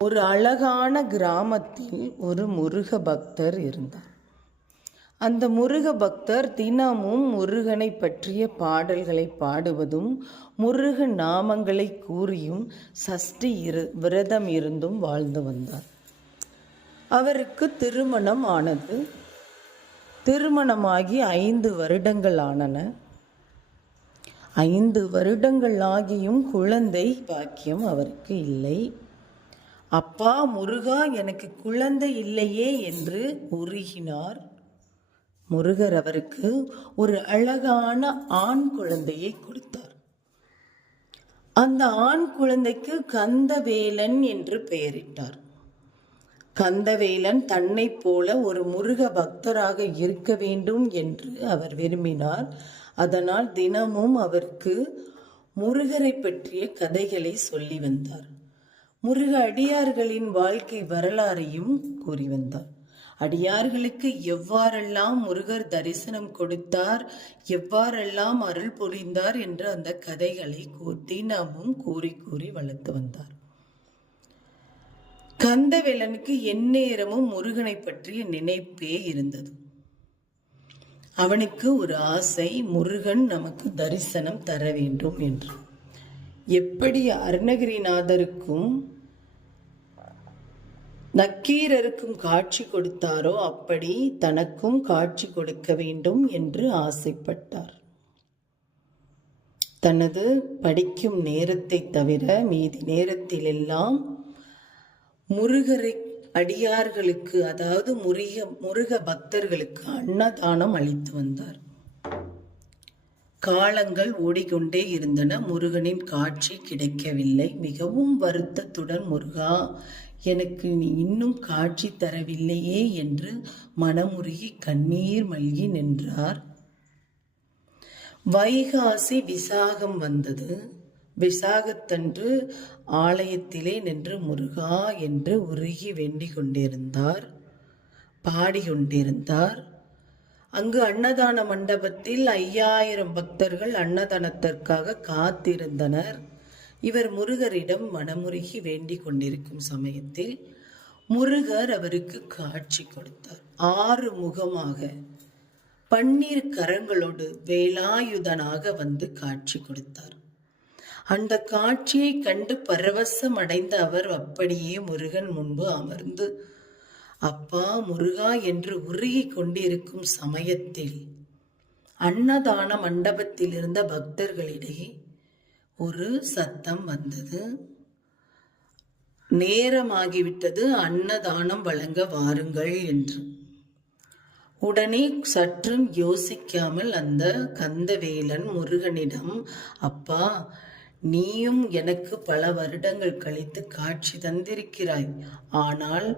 ஒரு அழகான கிராமத்தில் ஒரு முருக பக்தர் இருந்தார். அந்த முருக பக்தர் தினமும் முருகனை பற்றிய பாடல்களை பாடுவதும் முருக நாமங்களை கூறியும் சஷ்டி விரதம் இருந்தும் வாழ்ந்து வந்தார். அவருக்கு திருமணம் ஆனது. திருமணமாகி 5 வருடங்கள் ஆனன. 5 வருடங்கள் ஆகியும் குழந்தை பாக்கியம் அவருக்கு இல்லை. அப்பா முருகா, எனக்கு குழந்தை இல்லையே என்று உருகினார். முருகர் அவருக்கு ஒரு அழகான ஆண் குழந்தையை கொடுத்தார். அந்த ஆண் குழந்தைக்கு கந்தவேலன் என்று பெயரிட்டார். கந்தவேலன் தன்னை போல ஒரு முருக பக்தராக இருக்க வேண்டும் என்று அவர் விரும்பினார். அதனால் தினமும் அவருக்கு முருகரை பற்றிய கதைகளை சொல்லி வந்தார். முருக அடியார்களின் வாழ்க்கை வரலாறையும் கூறி வந்தார். அடியார்களுக்கு எவ்வாறெல்லாம் முருகர் தரிசனம் கொடுத்தார், எவ்வாறெல்லாம் அருள் புரிந்தார் என்று அந்த கதைகளை தினமும் கூறி கூறி வளர்த்து வந்தார். கந்தவேலனுக்கு எந்நேரமும் முருகனை பற்றிய நினைப்பே இருந்தது. அவனுக்கு ஒரு ஆசை, முருகன் நமக்கு தரிசனம் தர வேண்டும் என்று. எப்படி அருணகிரிநாதருக்கும் நக்கீரருக்கும் காட்சி கொடுத்தாரோ அப்படி தனக்கும் காட்சி கொடுக்க வேண்டும் என்று ஆசைப்பட்டார். தனது படிக்கும் நேரத்தை தவிர மீதி நேரத்திலெல்லாம் முருகரை அடியார்களுக்கு, அதாவது முருக பக்தர்களுக்கு அன்னதானம் அளித்து வந்தார். காலங்கள் ஓடிக்கொண்டே இருந்தன. முருகனின் காட்சி கிடைக்கவில்லை. மிகவும் வருத்தத்துடன், முருகா, எனக்கு நீ இன்னும் காட்சி தரவில்லையே என்று மனமுருகி கண்ணீர் மல்கி நின்றார். வைகாசி விசாகம் வந்தது. விசாகத்தன்று ஆலயத்திலே நின்று முருகா என்று உருகி வேண்டிக் கொண்டிருந்தார், பாடிக்கொண்டிருந்தார். அங்கு அன்னதான மண்டபத்தில் 5000 பக்தர்கள் அன்னதானத்திற்காக காத்திருந்தனர். இவர் முருகரிடம் மனமுருகி வேண்டிக் கொண்டிருக்கும் சமயத்தில் முருகர் அவருக்கு காட்சி கொடுத்தார். 6 முகமாக 12 கரங்களோடு வேலாயுதனாக வந்து காட்சி கொடுத்தார். அந்த காட்சியை கண்டு பரவசம் அடைந்த அவர் அப்படியே முருகன் முன்பு அமர்ந்து அப்பா முருகா என்று உருகி கொண்டிருக்கும் சமயத்தில் அன்னதான மண்டபத்தில் இருந்த பக்தர்களிடையே ஒரு சத்தம் வந்தது. நேரமாகிவிட்டது, அன்னதானம் வழங்க வாருங்கள் என்று. உடனே சற்றும் யோசிக்காமல் அந்த கந்தவேலன் முருகனிடம், அப்பா, நீயும் எனக்கு பல வருடங்கள் கழித்து காட்சி தந்திருக்கிறாய். ஆனால்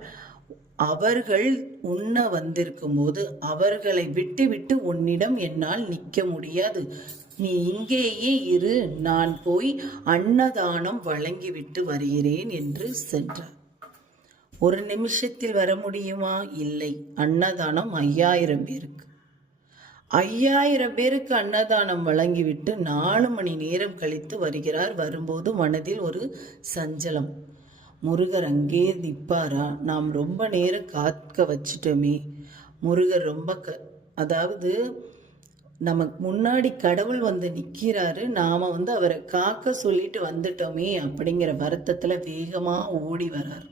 அவர்கள் உண்ண வந்திருக்கும் போது அவர்களை விட்டு உன்னிடம் என்னால் நிற்க முடியாது. நீ இங்கேயே இரு, நான் போய் அன்னதானம் வழங்கிவிட்டு வருகிறேன் என்று சென்றார். ஒரு நிமிஷத்தில் வர முடியுமா? இல்லை. அன்னதானம் 5000 பேருக்கு. 5000 பேருக்கு அன்னதானம் வழங்கிவிட்டு 4 மணி நேரம் கழித்து வருகிறார். வரும்போது மனதில் ஒரு சஞ்சலம். முருகர் அங்கே நிற்பாரா? நாம் ரொம்ப நேரம் காக்க வச்சிட்டோமே. முருகர் ரொம்ப அதாவது நமக்கு முன்னாடி கடவுள் வந்து நிற்கிறாரு, நாம் அவரை காக்க சொல்லிட்டு வந்துட்டோமே அப்படிங்கிற வருத்தத்தில் வேகமாக ஓடி வரார்.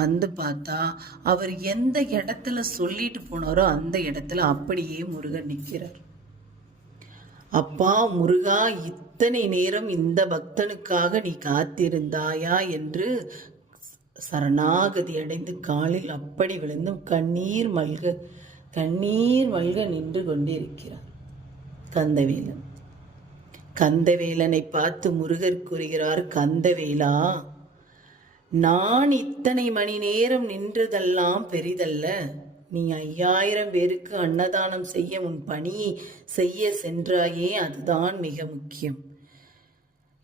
வந்து பார்த்தா அவர் எந்த இடத்துல சொல்லிட்டு போனாரோ அந்த இடத்துல அப்படியே முருகன் நிற்கிறார். அப்பா முருகா, இத்தனை நேரம் இந்த பக்தனுக்காக நீ காத்திருந்தாயா என்று சரணாகதி அடைந்து காலில் அப்படி விழுந்தும் கண்ணீர் மல்க நின்று கொண்டிருக்கிறார் கந்தவேலன். கந்தவேலனை பார்த்து முருகர் கூறுகிறார், கந்தவேலா, நான் இத்தனை மணி நேரம் நின்றதெல்லாம் பெரிதல்ல. நீ 5000 பேருக்கு அன்னதானம் செய்ய உன் பணியை செய்ய சென்றாயே, அதுதான் மிக முக்கியம்.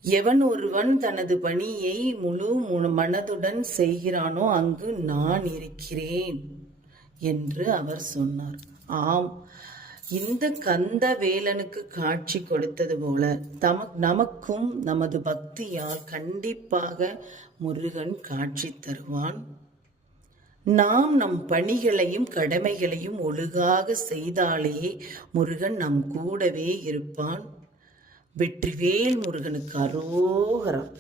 எவன் ஒருவன் தனது பணியை முழு மனதுடன் செய்கிறானோ அங்கு நான் இருக்கிறேன் என்று அவர் சொன்னார். ஆம், இந்த கந்த வேலனுக்கு காட்சி கொடுத்தது போல நமக்கும் நமது பக்தியால் கண்டிப்பாக முருகன் காட்சி தருவான். நாம் நம் பணிகளையும் கடமைகளையும் ஒழுங்காக செய்தாலே முருகன் நம் கூடவே இருப்பான். வெற்றிவேல் முருகனுக்கு அரோகரம்.